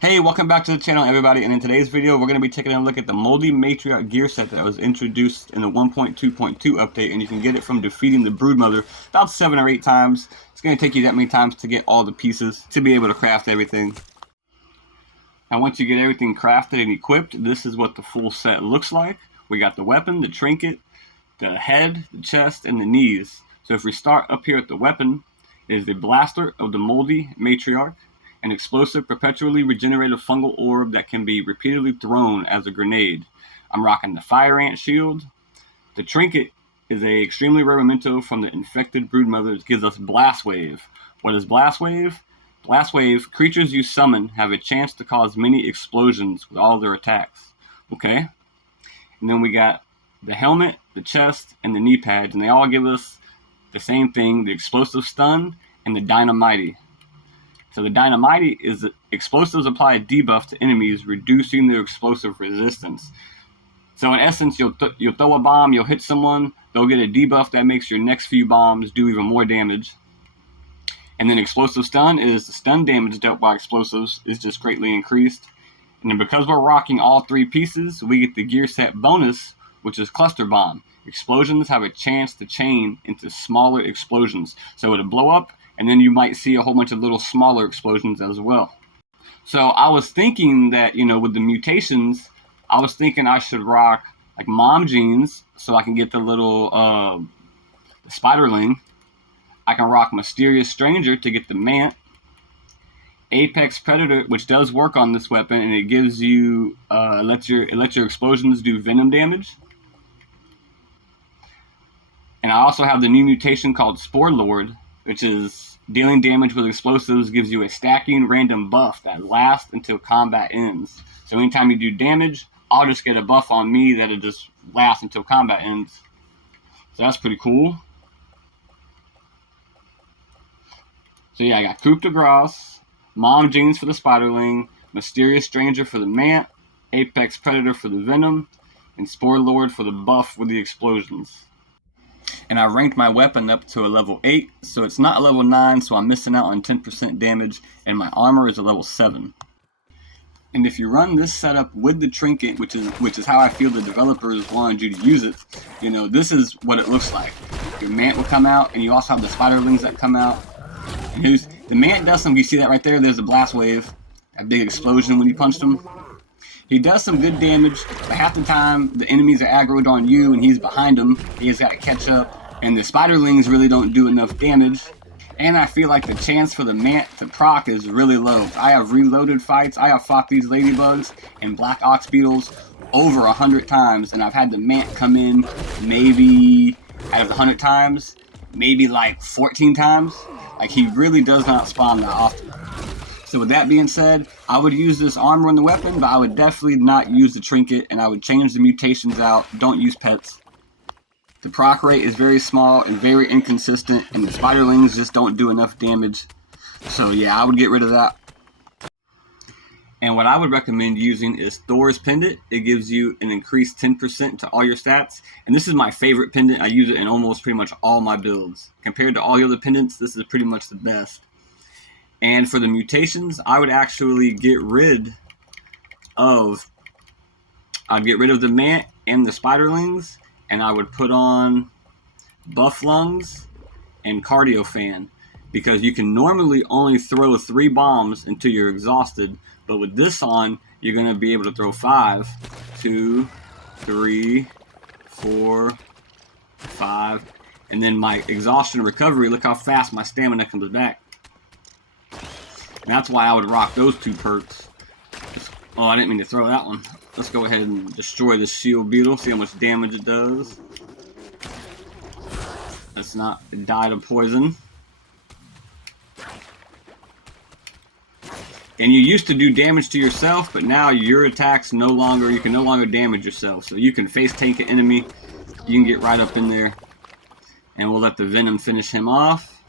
Hey, welcome back to the channel, everybody, and in today's video we're going to be taking a look at the Moldy Matriarch gear set that was introduced in the 1.2.2 update, and you can get it from defeating the Broodmother about 7 or 8 times. It's going to take you that many times to get all the pieces to be able to craft everything. Now once you get everything crafted and equipped, this is what the full set looks like. We got the weapon, the trinket, the head, the chest, and the knees. So if we start up here at the weapon, it is the blaster of the Moldy Matriarch, an explosive, perpetually regenerative fungal orb that can be repeatedly thrown as a grenade. I'm rocking the Fire Ant shield. The trinket is a extremely rare memento from the infected Broodmother. It gives us Blast Wave. What is Blast Wave? Blast Wave, creatures you summon have a chance to cause many explosions with all their attacks. Okay? And then we got the helmet, the chest, and the knee pads, and they all give us the same thing, the explosive stun and the dynamite. So the dynamite is explosives apply a debuff to enemies, reducing their explosive resistance. So in essence, you'll throw a bomb, you'll hit someone, they'll get a debuff that makes your next few bombs do even more damage. And then explosive stun is the stun damage dealt by explosives is just greatly increased. And then because we're rocking all 3 pieces, we get the gear set bonus, which is Cluster Bomb. Explosions have a chance to chain into smaller explosions. So it'll blow up, and then you might see a whole bunch of little smaller explosions as well. So I was thinking that, with the mutations, I was thinking I should rock like mom jeans so I can get the little spiderling. I can rock Mysterious Stranger to get the mant. Apex Predator, which does work on this weapon, and it gives you it lets your explosions do venom damage. And I also have the new mutation called Spore Lord, which is dealing damage with explosives, gives you a stacking random buff that lasts until combat ends. So anytime you do damage, I'll just get a buff on me that'll just last until combat ends. So that's pretty cool. So yeah, I got Coup de Grace, Mom Jeans for the Spiderling, Mysterious Stranger for the Mant, Apex Predator for the Venom, and Spore Lord for the buff with the explosions. And I ranked my weapon up to a level 8, so it's not a level 9, so I'm missing out on 10% damage, and my armor is a level 7. And if you run this setup with the trinket, which is how I feel the developers wanted you to use it, this is what it looks like. Your mant will come out, and you also have the spiderlings that come out. And the mant does some, you see that right there, there's a blast wave, that big explosion when you punched him. He does some good damage, but half the time the enemies are aggroed on you and he's behind them. He's got to catch up, and the spiderlings really don't do enough damage. And I feel like the chance for the mant to proc is really low. I have reloaded fights, I have fought these ladybugs and black ox beetles over 100 times, and I've had the mant come in maybe out of 100 times, maybe like 14 times. Like, he really does not spawn that often. So with that being said, I would use this armor on the weapon, but I would definitely not use the trinket, and I would change the mutations out. Don't use pets. The proc rate is very small and very inconsistent, and the spiderlings just don't do enough damage. So yeah, I would get rid of that. And what I would recommend using is Thor's Pendant. It gives you an increased 10% to all your stats, and this is my favorite pendant. I use it in almost pretty much all my builds. Compared to all the other pendants, this is pretty much the best. And for the mutations, I would actually get rid of the mant and the spiderlings, and I would put on buff lungs and cardio fan, because you can normally only throw 3 bombs until you're exhausted, but with this on, you're going to be able to throw 5, 2, 3, 4, 5, and then my exhaustion recovery, look how fast my stamina comes back. And that's why I would rock those 2 perks. Oh, I didn't mean to throw that one. Let's go ahead and destroy this shield beetle, see how much damage it does. Let's not die to poison. And you used to do damage to yourself, but now your attacks you can no longer damage yourself. So you can face tank an enemy, you can get right up in there, and we'll let the venom finish him off.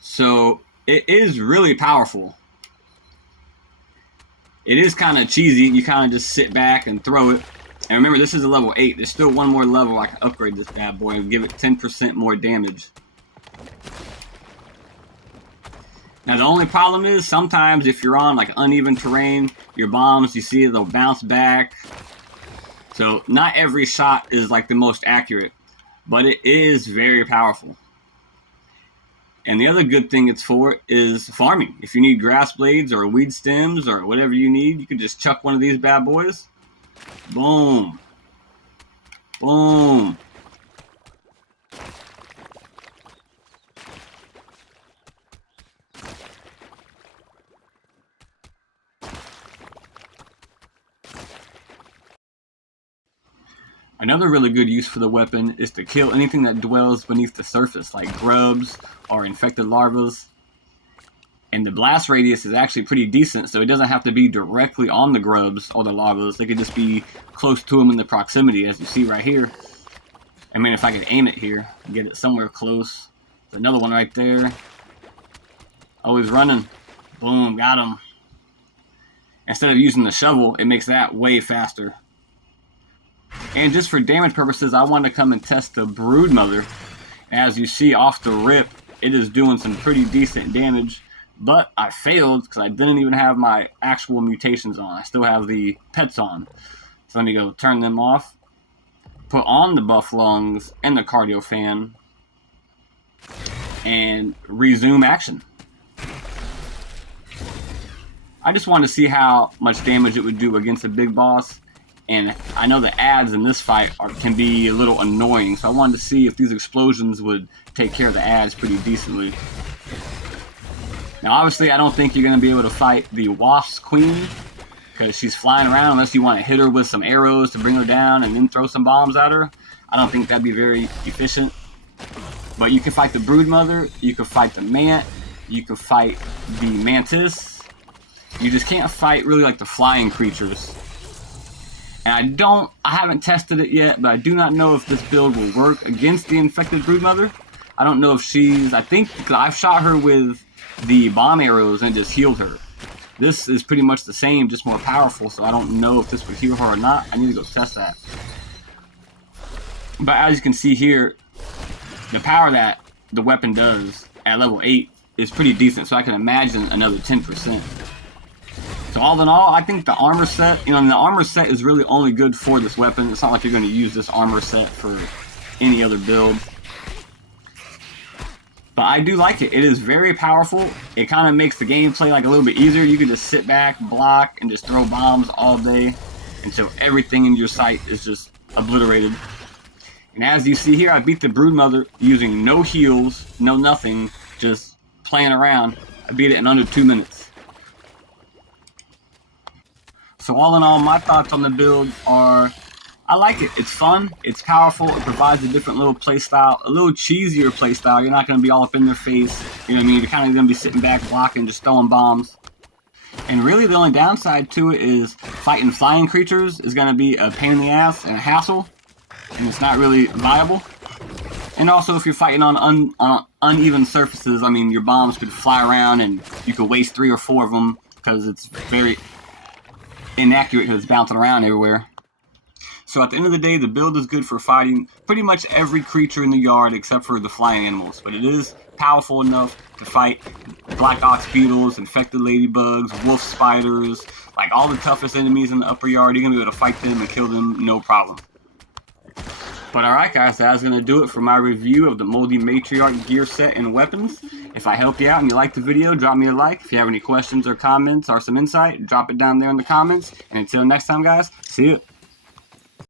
So it is really powerful. It is kind of cheesy. You kind of just sit back and throw it. And remember, this is a level 8. There's still one more level I can upgrade this bad boy and give it 10% more damage. Now the only problem is sometimes if you're on like uneven terrain, your bombs, you see they'll bounce back. So not every shot is like the most accurate, but it is very powerful. And the other good thing it's for is farming. If you need grass blades or weed stems or whatever you need, you can just chuck one of these bad boys. Boom. Boom. Another really good use for the weapon is to kill anything that dwells beneath the surface, like grubs or infected larvae. And the blast radius is actually pretty decent, so it doesn't have to be directly on the grubs or the larvae. They could just be close to them in the proximity, as you see right here. I mean, if I could aim it here and get it somewhere close. There's another one right there. Oh, he's running. Boom, got him. Instead of using the shovel, it makes that way faster. And just for damage purposes, I want to come and test the Brood Mother. As you see off the rip, it is doing some pretty decent damage. But I failed because I didn't even have my actual mutations on. I still have the pets on. So let me go turn them off. Put on the buff lungs and the cardio fan. And resume action. I just wanted to see how much damage it would do against a big boss. And I know the ads in this fight can be a little annoying. So I wanted to see if these explosions would take care of the ads pretty decently. Now obviously I don't think you're going to be able to fight the Wasp's Queen, because she's flying around unless you want to hit her with some arrows to bring her down and then throw some bombs at her. I don't think that'd be very efficient. But you can fight the Brood Mother, you can fight the Mant, you can fight the Mantis. You just can't fight really like the flying creatures. And I haven't tested it yet, but I do not know if this build will work against the infected Brood Mother. I don't know if I think because I've shot her with the bomb arrows and just healed her. This is pretty much the same, just more powerful, so I don't know if this would heal her or not. I need to go test that. But as you can see here, the power that the weapon does at level 8 is pretty decent, so I can imagine another 10%. So all in all, I think the armor set, the armor set is really only good for this weapon. It's not like you're going to use this armor set for any other build. But I do like it. It is very powerful. It kind of makes the gameplay like a little bit easier. You can just sit back, block, and just throw bombs all day until everything in your sight is just obliterated. And as you see here, I beat the Brood Mother using no heals, no nothing, just playing around. I beat it in under 2 minutes. So all in all, my thoughts on the build are, I like it. It's fun. It's powerful. It provides a different little play style, a little cheesier play style. You're not going to be all up in their face. You know what I mean? You're kind of going to be sitting back, blocking, just throwing bombs. And really, the only downside to it is fighting flying creatures is going to be a pain in the ass and a hassle, and it's not really viable. And also, if you're fighting on uneven surfaces, I mean, your bombs could fly around and you could waste 3 or 4 of them because it's very inaccurate because it's bouncing around everywhere. So at the end of the day, the build is good for fighting pretty much every creature in the yard except for the flying animals. But it is powerful enough to fight black ox beetles, infected ladybugs, wolf spiders, like all the toughest enemies in the upper yard. You're going to be able to fight them and kill them, no problem. But alright guys, that's going to do it for my review of the Moldy Matriarch gear set and weapons. If I helped you out and you liked the video, drop me a like. If you have any questions or comments or some insight, drop it down there in the comments. And until next time guys, see you.